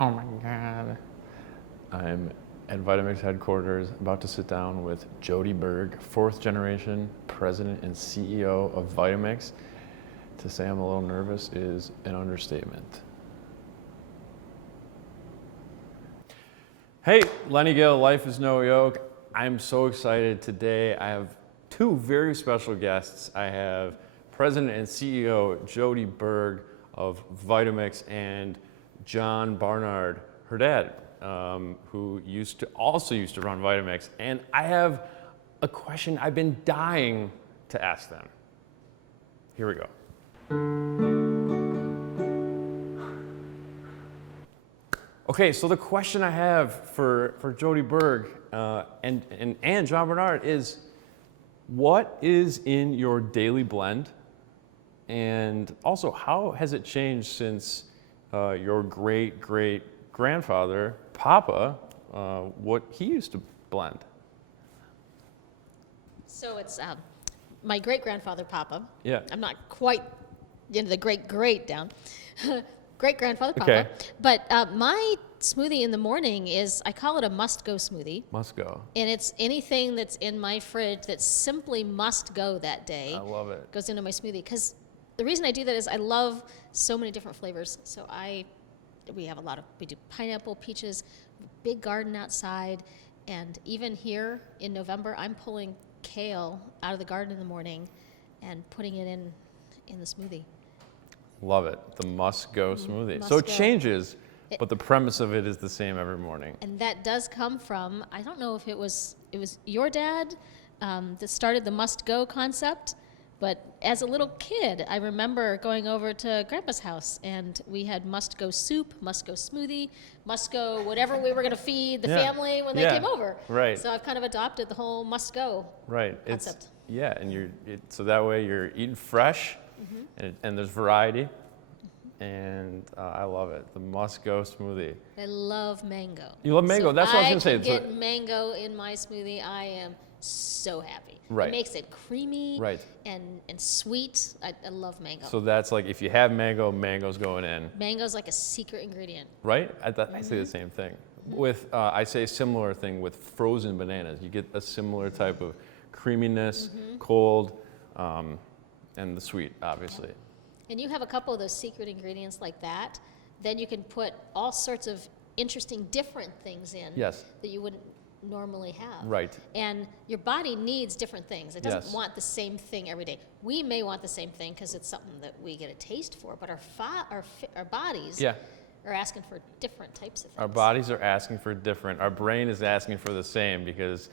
Oh my God. I'm at Vitamix headquarters, about to sit down with Jodi Berg, fourth generation president and CEO of Vitamix. To say I'm a little nervous is an understatement. Hey, Lenny Gill, Life is No Yoke. I'm so excited today. I have two very special guests. I have President and CEO Jodi Berg of Vitamix and John Barnard, her dad, who used to run Vitamix. And I have a question I've been dying to ask them. Here we go. Okay, so the question I have for Jodi Berg and John Barnard is, what is in your daily blend? And also, how has it changed since your great-great-grandfather, Papa, what he used to blend? So it's my great-grandfather, Papa. Yeah. I'm not quite into the great-great down. Great-grandfather, Papa. Okay. But my smoothie in the morning is, I call it a must-go smoothie. Must go. And it's anything that's in my fridge that simply must go that day. I love it. Goes into my smoothie. Because the reason I do that is I love so many different flavors. So we do pineapple, peaches, big garden outside. And even here in November, I'm pulling kale out of the garden in the morning and putting it in the smoothie. Love it. The must-go smoothie. Must So it go. changes, but the premise of it is the same every morning. And that does come from, I don't know if it was your dad that started the must-go concept, but as a little kid, I remember going over to Grandpa's house, and we had must-go soup, must-go smoothie, must-go whatever we were going to feed the family when they came over. Right. So I've kind of adopted the whole must-go concept. And so that way you're eating fresh, and there's variety, and I love it. The must-go smoothie. I love mango. You love mango? So That's what I was going to say. If I can get mango in my smoothie, I am so happy. Right. It makes it creamy Right. and sweet. I love mango. So that's like, if you have mango, mango's going in. Mango's like a secret ingredient. Right? I say the same thing. I say a similar thing with frozen bananas. You get a similar type of creaminess, cold, and the sweet, obviously. And you have a couple of those secret ingredients like that, then you can put all sorts of interesting different things in Yes. that you wouldn't normally have. Right. And your body needs different things. It doesn't Yes. want the same thing every day. We may want the same thing because it's something that we get a taste for, but our bodies are asking for different types of things. Our bodies are asking for different. Our brain is asking for the same because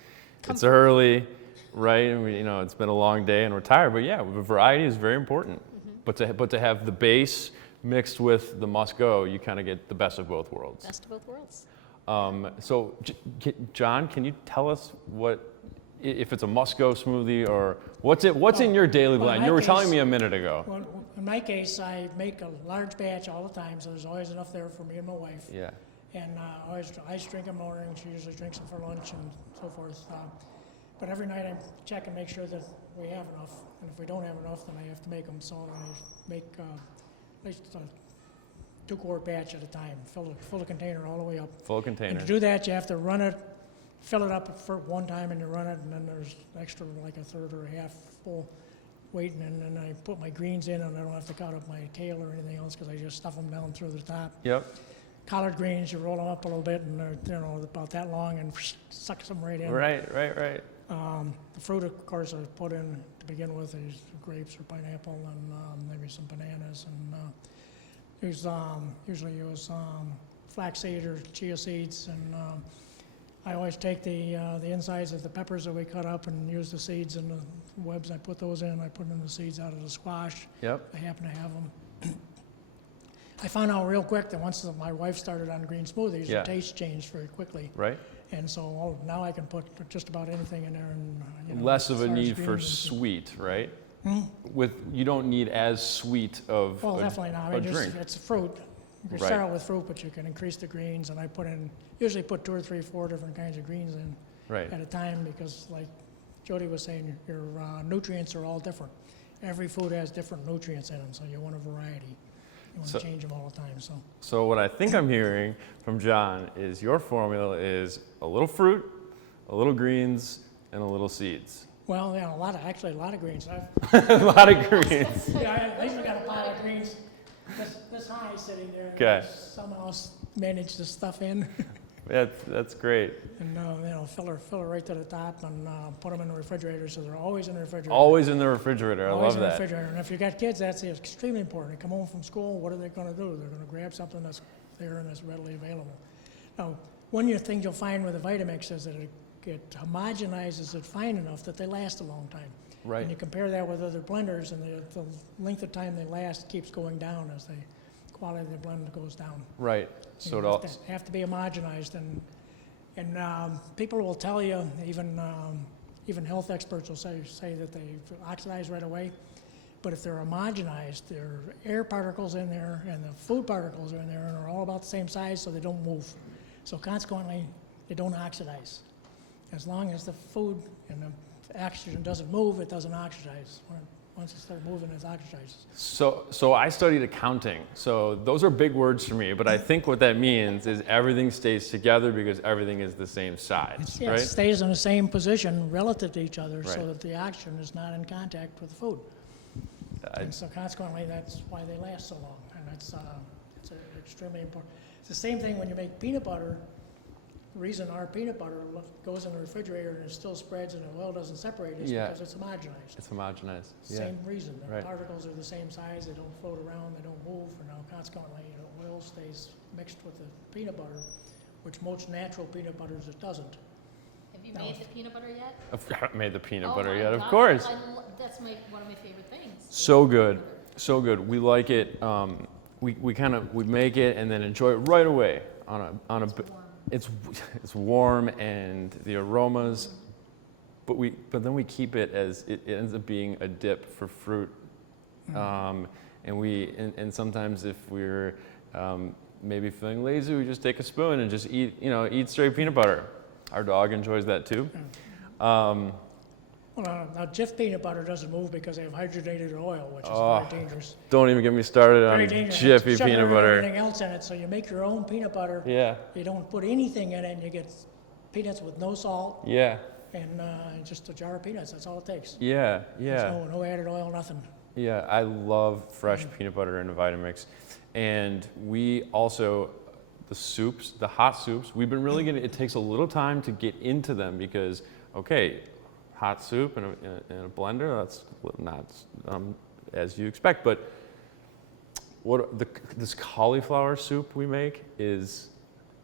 it's early, right? And it's been a long day and we're tired. But yeah, variety is very important. But to have the base mixed with the must-go, you kind of get the best of both worlds. Best of both worlds. So, John, can you tell us if it's a must-go smoothie or what's in your daily blend? You were telling me a minute ago. Well, in my case, I make a large batch all the time, so there's always enough there for me and my wife. Yeah. And I drink in the morning. She usually drinks them for lunch and so forth. But every night I check and make sure that we have enough. And if we don't have enough, then I have to make them. So I make at least a 2-quart batch at a time, fill the container all the way up. Full container. And to do that, you have to run it, fill it up for one time, and you run it, and then there's extra, like a third or a half full waiting, and then I put my greens in, and I don't have to cut up my kale or anything else because I just stuff them down through the top. Yep. Collard greens, you roll them up a little bit, and they're about that long, and sucks them right in. Right. The fruit, of course, I put in to begin with is grapes or pineapple, and maybe some bananas, and usually use flaxseed or chia seeds, and I always take the insides of the peppers that we cut up and use the seeds and the webs. I put those in. I put in the seeds out of the squash. Yep. I happen to have them. I found out real quick that once my wife started on green smoothies, the taste changed very quickly. Right. And so now I can put just about anything in there, and Less of a need for sweet, right? You don't need as sweet of definitely not. a drink. It's fruit. You can start out with fruit, but you can increase the greens, and I usually put 2 or 3, 4 different kinds of greens in at a time because, like Jodi was saying, your nutrients are all different. Every food has different nutrients in them, so you want a variety. You want So- to change them all the time, so. So what I think I'm hearing from John is your formula is a little fruit, a little greens, and a little seeds. Well, yeah, a lot of greens. A lot of greens. Yeah, I usually got a pile of greens this high sitting there. Okay. Somehow managed to stuff in That's great. and, fill her right to the top and put them in the refrigerator, so they're always in the refrigerator. Always in the refrigerator. I Always love in the that. refrigerator. And if you got kids, that's extremely important. They come home from school, what are they going to do? They're going to grab something that's there and that's readily available. Now, one of the things you'll find with the Vitamix is that it homogenizes it fine enough that they last a long time. Right. And you compare that with other blenders, and the length of time they last keeps going down as the quality of the blend goes down. Right. So it You all. have to be homogenized, and people will tell you, even health experts will say that they oxidize right away. But if they're homogenized, there are air particles in there, and the food particles are in there, and are all about the same size, so they don't move. So consequently, they don't oxidize. As long as the food and the oxygen doesn't move, it doesn't oxidize. Once it starts moving, it oxidizes. So I studied accounting. So those are big words for me, but I think what that means is everything stays together because everything is the same size, Yeah, right? it stays in the same position relative to each other, Right. so that the oxygen is not in contact with the food. I- And so consequently, that's why they last so long, and it's extremely important. It's the same thing when you make peanut butter. The reason our peanut butter goes in the refrigerator and it still spreads and the oil doesn't separate is Yeah. because it's homogenized. It's homogenized. Yeah. Same reason. The Right. particles are the same size, they don't float around, they don't move, and now consequently, the oil stays mixed with the peanut butter, which most natural peanut butters it doesn't. Have you No. made the peanut butter yet? I've not made the peanut Oh butter my yet, of God, course. That's one of my favorite things. So good, so good. We like it. We make it and then enjoy it right away on a. It's warm. It's warm and the aromas, but then we keep it as it ends up being a dip for fruit, and sometimes if we're maybe feeling lazy, we just take a spoon and just eat straight peanut butter. Our dog enjoys that too. Well, now Jif peanut butter doesn't move because they have hydrogenated oil, which is Oh, very dangerous. Don't even get me started on Very dangerous. Jiffy Sugar peanut and butter. everything else in it, so you make your own peanut butter. Yeah, You don't put anything in it, and you get peanuts with no salt yeah, and just a jar of peanuts. That's all it takes. yeah, There's yeah. no added oil, nothing. Yeah, I love fresh peanut butter in a Vitamix. And we also, the hot soups, we've been really getting, it takes a little time to get into them because, okay, hot soup in a blender, that's not as you expect. But this cauliflower soup we make is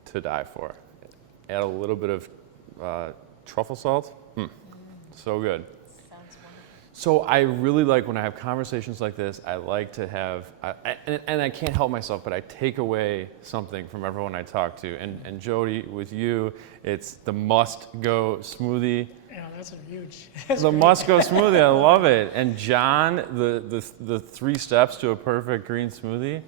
to die for. Add a little bit of truffle salt. So good. Sounds wonderful. So I really like when I have conversations like this, I like to have, and I can't help myself, but I take away something from everyone I talk to. And Jodi, with you, it's the must-go smoothie. Yeah, that's a huge. The must-go smoothie, I love it. And John, the 3 steps to a perfect green smoothie,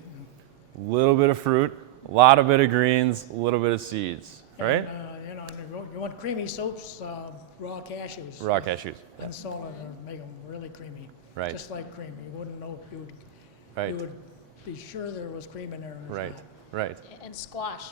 little bit of fruit, a lot of bit of greens, a little bit of seeds, right? You want creamy soaps, raw cashews. Raw cashews, Unsalted to make them really creamy. Right. Just like cream. You wouldn't know. You right, would be sure there was cream in there. And there's right, not. right. And squash.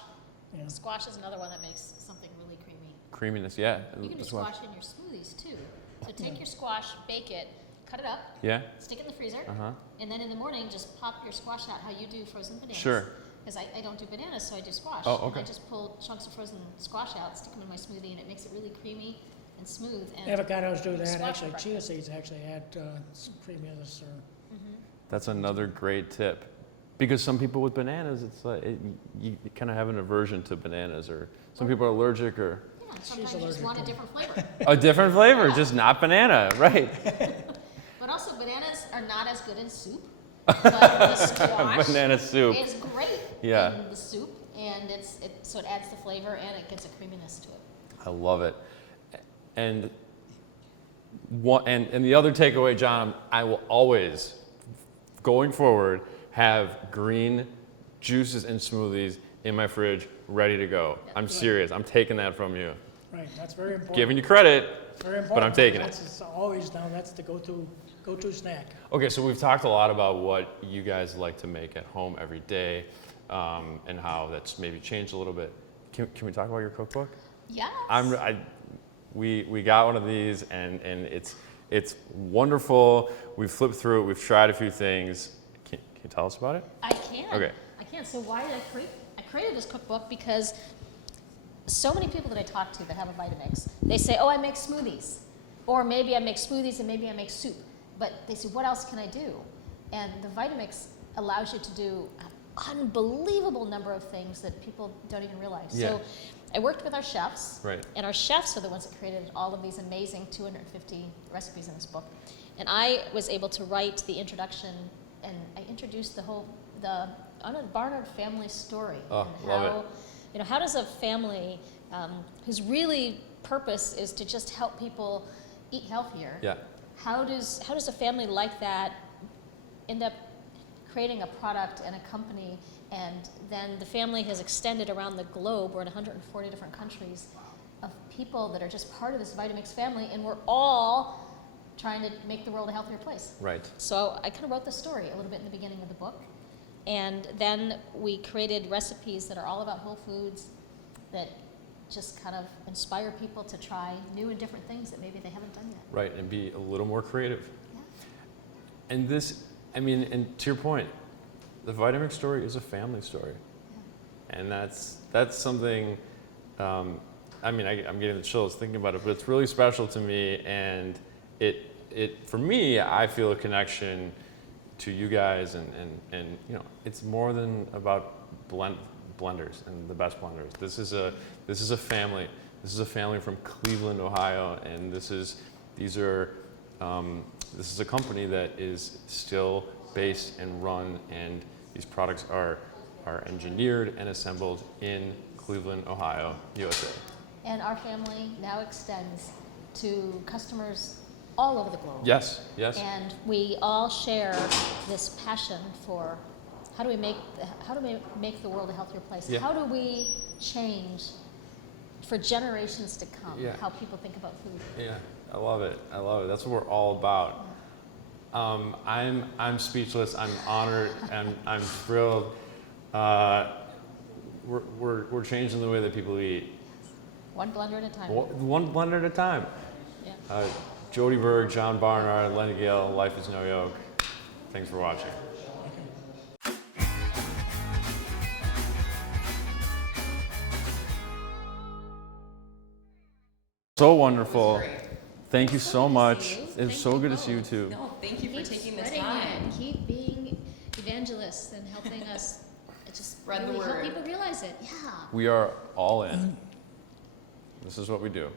Yeah. Squash is another one that makes something really creamy. Creaminess, yeah. You can do That's why- squash in your smoothies too. So take your squash, bake it, cut it up, Yeah, stick it in the freezer, uh-huh. and then in the morning just pop your squash out how you do frozen bananas. Sure. Because I don't do bananas, so I do squash. Oh, And okay. I just pull chunks of frozen squash out, stick them in my smoothie, and it makes it really creamy and smooth. And Avocados do that. Squash Actually, breakfast. chia seeds actually add some creaminess. That's another great tip. Because some people with bananas, it's like you kind of have an aversion to bananas, or some people are allergic, or yeah, sometimes you just allergic want a to different flavor. a different flavor, Yeah. just not banana, right? But also, bananas are not as good in soup. But the squash Banana soup. is great Yeah. in the soup, and so it adds the flavor and it gives a creaminess to it. I love it. And the other takeaway, John, I will always, going forward, have green juices and smoothies in my fridge ready to go. I'm serious. I'm taking that from you. Right, that's very important. Giving you credit, Very important. but I'm taking it. That's always now, that's the go-to snack. Okay, so we've talked a lot about what you guys like to make at home every day, and how that's maybe changed a little bit. Can we talk about your cookbook? Yes. We got one of these, and it's wonderful. We've flipped through it. We've tried a few things. Can you tell us about it? I can. Okay. I can. So why did I create? I created this cookbook because so many people that I talk to that have a Vitamix, they say, "Oh, I make smoothies," or maybe I make smoothies and maybe I make soup. But they say, "What else can I do?" And the Vitamix allows you to do an unbelievable number of things that people don't even realize. Yeah. So I worked with our chefs, Right. and our chefs are the ones that created all of these amazing 250 recipes in this book. And I was able to write the introduction, and I introduced the Barnard family story. Oh, and love how, you know, how does a family whose really purpose is to just help people eat healthier? Yeah. How does a family like that end up creating a product and a company, and then the family has extended around the globe? We're in 140 different countries of people that are just part of this Vitamix family, and we're all trying to make the world a healthier place. Right. So I kind of wrote the story a little bit in the beginning of the book, and then we created recipes that are all about whole foods that just kind of inspire people to try new and different things that maybe they haven't done yet. Right, and be a little more creative. Yeah. And this, I mean, and to your point, the Vitamix story is a family story. Yeah. And that's something, I mean, I'm getting the chills thinking about it, but it's really special to me. And for me, I feel a connection to you guys, and you know, it's more than about blenders and the best blenders. This is a family. This is a family from Cleveland, Ohio, and this is a company that is still based and run, and these products are engineered and assembled in Cleveland, Ohio, USA. And our family now extends to customers all over the globe. Yes, yes. And we all share this passion for how do we make the world a healthier place? Yeah. How do we change for generations to come Yeah. how people think about food? Yeah, I love it. I love it. That's what we're all about. I'm speechless. I'm honored, and I'm thrilled. We're changing the way that people eat. One blender at a time. One blender at a time. Yeah. Jodi, Berg, John Barnard, Lenny Gale, Life is No Yoke. Thanks for watching. So wonderful. Thank you so much. It's so good to see you too. No, thank you for Keep taking this spreading time. it. Keep being evangelists and helping us just Spread the really help word. people realize it. Yeah. We are all in. This is what we do.